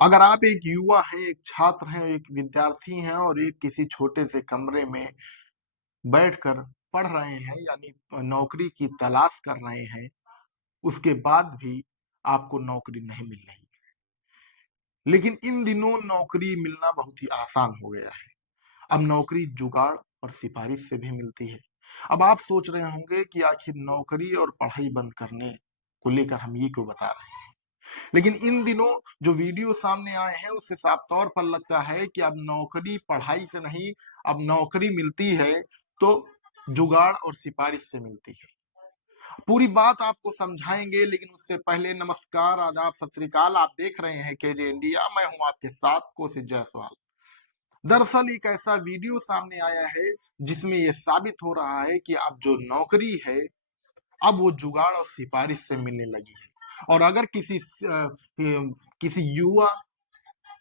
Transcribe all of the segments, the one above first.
अगर आप एक युवा हैं, एक छात्र हैं, एक विद्यार्थी हैं और एक किसी छोटे से कमरे में बैठकर पढ़ रहे हैं यानी नौकरी की तलाश कर रहे हैं, उसके बाद भी आपको नौकरी नहीं मिल रही। लेकिन इन दिनों नौकरी मिलना बहुत ही आसान हो गया है। अब नौकरी जुगाड़ और सिफारिश से भी मिलती है। अब आप सोच रहे होंगे कि आखिर नौकरी और पढ़ाई बंद करने को लेकर हम ये क्यों बता रहे हैं। लेकिन इन दिनों जो वीडियो सामने आए हैं उससे साफ तौर पर लगता है कि अब नौकरी पढ़ाई से नहीं, अब नौकरी मिलती है तो जुगाड़ और सिफारिश से मिलती है। पूरी बात आपको समझाएंगे, लेकिन उससे पहले नमस्कार, आदाब, सत श्री अकाल। आप देख रहे हैं केजे इंडिया, मैं हूं आपके साथ कोशिश जायसवाल। दरअसल एक ऐसा वीडियो सामने आया है जिसमें यह साबित हो रहा है कि अब जो नौकरी है अब वो जुगाड़ और सिफारिश से मिलने लगी है। और अगर किसी युवा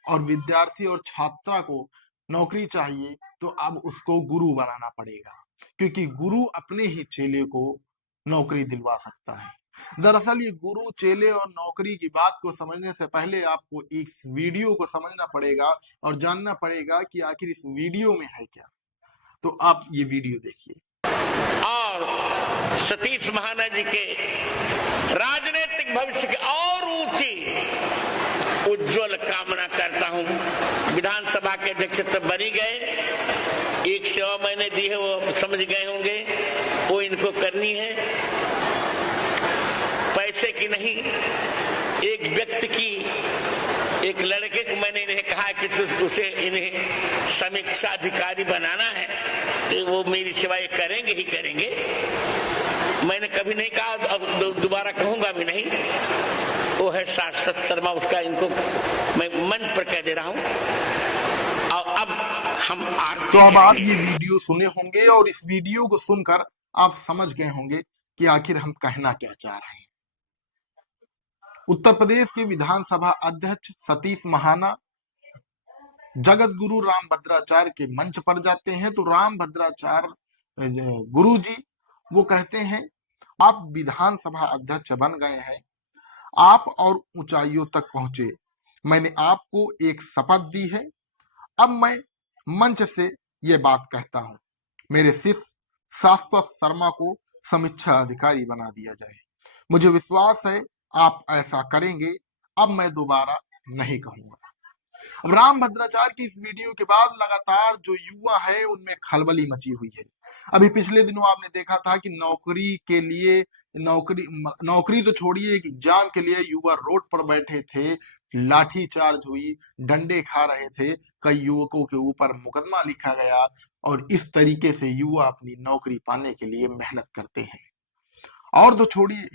और विद्यार्थी और छात्रा को नौकरी चाहिए तो अब उसको गुरु बनाना पड़ेगा, क्योंकि गुरु अपने ही चेले को नौकरी दिलवा सकता है। दरअसल ये गुरु चेले और नौकरी की बात को समझने से पहले आपको इस वीडियो को समझना पड़ेगा और जानना पड़ेगा कि आखिर इस वीडियो में है क्या। तो आप ये वीडियो देखिए। और सतीश महाना जी के राजनीतिक भविष्य की और ऊंची उज्जवल कामना करता हूं। विधानसभा के अध्यक्ष तो बनी गए, 1 सेवा मैंने दी है वो समझ गए होंगे, वो इनको करनी है, पैसे की नहीं। एक व्यक्ति की, एक लड़के को मैंने इन्हें कहा कि उसे इन्हें समीक्षा अधिकारी बनाना है तो वो मेरी सेवाएं करेंगे ही करेंगे। मैंने कभी नहीं कहा, अब दोबारा कहूंगा भी नहीं। वो है शाश्वत शर्मा, उसका इनको मैं मंच पर कह दे रहा हूं। और अब हम तो अब आप ये वीडियो सुने होंगे और इस वीडियो को सुनकर आप समझ गए होंगे कि आखिर हम कहना क्या चाह रहे हैं। उत्तर प्रदेश के विधानसभा अध्यक्ष सतीश महाना जगत गुरु रामभद्राचार्य के मंच पर जाते हैं तो रामभद्राचार्य गुरु जी वो कहते हैं, आप विधानसभा अध्यक्ष बन गए हैं, आप और ऊंचाइयों तक पहुंचे, मैंने आपको एक शपथ दी है, अब मैं मंच से ये बात कहता हूं, मेरे शिष्य शाश्वत शर्मा को समीक्षा अधिकारी बना दिया जाए। मुझे विश्वास है आप ऐसा करेंगे, अब मैं दोबारा नहीं कहूंगा। अब रामभद्राचार्य की इस वीडियो के बाद लगातार जो युवा है उनमें खलबली मची हुई है। अभी पिछले दिनों आपने देखा था कि नौकरी के लिए नौकरी तो छोड़िए, एक एग्जाम के लिए युवा रोड पर बैठे थे, लाठी चार्ज हुई, डंडे खा रहे थे, कई युवकों के ऊपर मुकदमा लिखा गया और इस तरीके से युवा अपनी नौकरी पाने के लिए मेहनत करते हैं। और तो छोड़िए,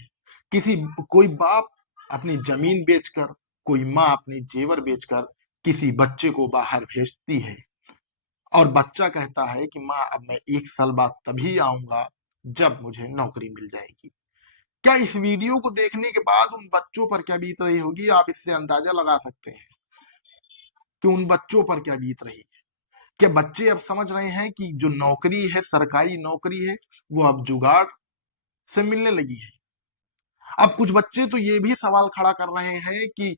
कोई बाप अपनी जमीन बेचकर, कोई माँ अपनी जेवर बेचकर किसी बच्चे को बाहर भेजती है और बच्चा कहता है कि माँ अब मैं 1 साल बाद तभी आऊंगा जब मुझे नौकरी मिल जाएगी। क्या इस वीडियो को देखने के बाद उन बच्चों पर क्या बीत रही होगी? आप इससे अंदाजा लगा सकते हैं कि उन बच्चों पर क्या बीत रही है। क्या बच्चे अब समझ रहे हैं कि जो नौकरी है, सरकारी नौकरी है, वो अब जुगाड़ से मिलने लगी है। अब कुछ बच्चे तो ये भी सवाल खड़ा कर रहे हैं कि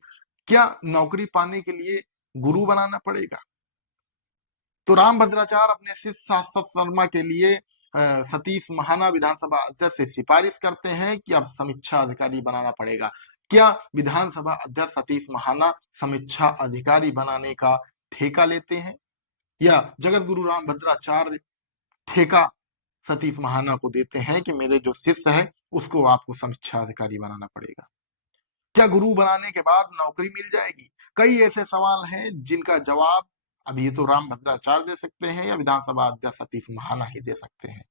क्या नौकरी पाने के लिए गुरु बनाना पड़ेगा। तो रामभद्राचार्य अपने शिष्य शाश्वत शर्मा के लिए सतीश महाना विधानसभा अध्यक्ष से सिफारिश करते हैं कि अब समीक्षा अधिकारी बनाना पड़ेगा। क्या विधानसभा अध्यक्ष सतीश महाना समीक्षा अधिकारी बनाने का ठेका लेते हैं या जगत गुरु रामभद्राचार्य ठेका सतीश महाना को देते हैं कि मेरे जो शिष्य है उसको आपको समीक्षा अधिकारी बनाना पड़ेगा? क्या गुरु बनाने के बाद नौकरी मिल जाएगी? कई ऐसे सवाल हैं जिनका जवाब अब ये तो रामभद्राचार्य दे सकते हैं या विधानसभा अध्यक्ष सतीश महाना ही दे सकते हैं।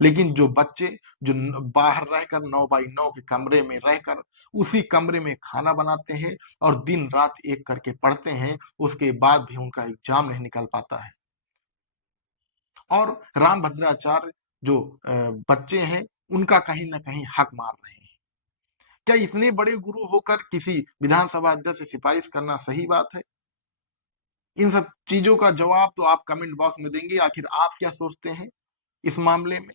लेकिन जो बच्चे जो बाहर रहकर 9x9 के कमरे में रहकर उसी कमरे में खाना बनाते हैं और दिन रात एक करके पढ़ते हैं, उसके बाद भी उनका एग्जाम नहीं निकल पाता है। और रामभद्राचार्य जो बच्चे हैं उनका कहीं ना कहीं हक मार रहे हैं। क्या इतने बड़े गुरु होकर किसी विधानसभा अध्यक्ष से सिफारिश करना सही बात है? इन सब चीजों का जवाब तो आप कमेंट बॉक्स में देंगे। आखिर आप क्या सोचते हैं इस मामले में?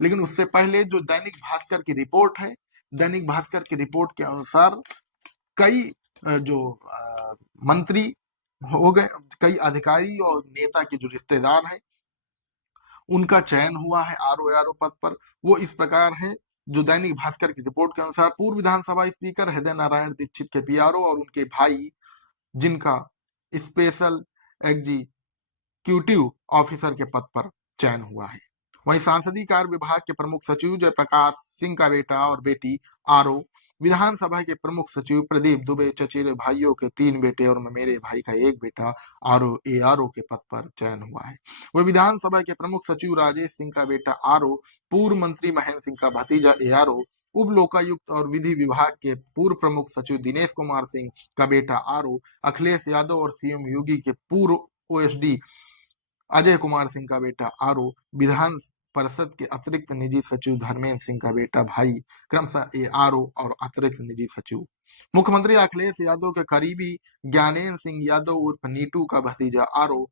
लेकिन उससे पहले जो दैनिक भास्कर की रिपोर्ट है, दैनिक भास्कर की रिपोर्ट के अनुसार कई जो मंत्री हो गए, कई अधिकारी और नेता के जो रिश्तेदार हैं उनका चयन हुआ है आरओ पद पर। वो इस प्रकार है, जो दैनिक भास्कर की रिपोर्ट के अनुसार पूर्व विधानसभा स्पीकर हृदय नारायण दीक्षित के पीआरओ और उनके भाई, जिनका स्पेशल एग्जीक्यूटिव ऑफिसर के पद पर चयन हुआ है। वहीं सांसदीय कार्य विभाग के प्रमुख सचिव जयप्रकाश सिंह का बेटा और बेटी आरओ, विधानसभा के प्रमुख सचिव प्रदीप दुबे चचेरे भाइयों के 3 बेटे और मेरे भाई का 1 बेटा आरओ के पद पर चयन हुआ है। वह विधानसभा के प्रमुख सचिव राजेश सिंह का बेटा आरओ, पूर्व मंत्री महेंद्र सिंह का भतीजा एआरओ, उप लोकायुक्त और विधि विभाग के पूर्व प्रमुख सचिव दिनेश कुमार सिंह का बेटा आरओ, अखिलेश यादव और सीएम योगी के पूर्व ओएसडी अजय कुमार सिंह का बेटा आरओ, विधान परिषद के अतिरिक्त निजी सचिव धर्मेंद्र सिंह का बेटा भाई, क्रमशः एआरओ और अतिरिक्त निजी सचिव। मुख्यमंत्री अखिलेश यादव के करीबी ज्ञानेन्द्र सिंह यादव उर्फ नीटू का भतीजा आरओ,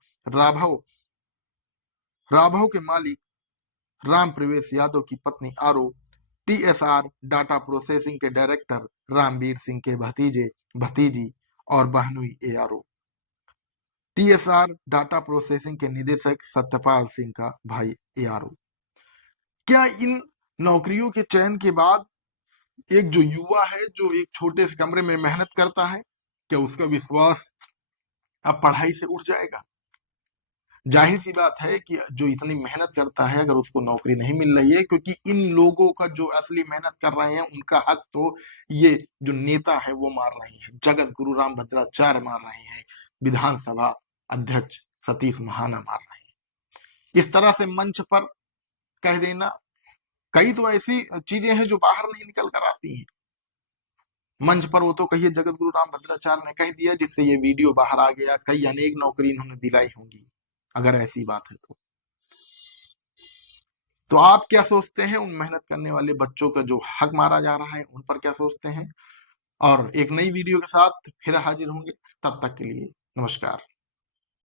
राघव के मालिक राम प्रवेश यादव की पत्नी आरओ, टीएसआर डाटा प्रोसेसिंग के डायरेक्टर रामवीर सिंह के भतीजे भतीजी और बहनोई एआरओ, टीएसआर डाटा प्रोसेसिंग के निदेशक सत्यपाल सिंह का भाई एआरओ। क्या इन नौकरियों के चयन के बाद एक जो युवा है, जो एक छोटे से कमरे में मेहनत करता है, क्या उसका विश्वास अब पढ़ाई से उठ जाएगा? जाहिर सी बात है कि जो इतनी मेहनत करता है, अगर उसको नौकरी नहीं मिल रही है, क्योंकि इन लोगों का जो असली मेहनत कर रहे हैं उनका हक तो ये जो नेता है वो मार रहे हैं, जगत गुरु राम भद्राचार्य मार रहे हैं, विधानसभा अध्यक्ष सतीश महाना मार रहे हैं। इस तरह से मंच पर कह देना, कई तो ऐसी चीजें हैं जो बाहर नहीं निकल कर आती हैं मंच पर। वो तो कहिए जगत गुरु राम भद्राचार्य ने कह दिया, जिससे ये वीडियो बाहर आ गया। कई अनेक नौकरी इन्होंने दिलाई होंगी, अगर ऐसी बात है तो आप क्या सोचते हैं? उन मेहनत करने वाले बच्चों का जो हक मारा जा रहा है उन पर क्या सोचते हैं? और एक नई वीडियो के साथ फिर हाजिर होंगे, तब तक के लिए नमस्कार।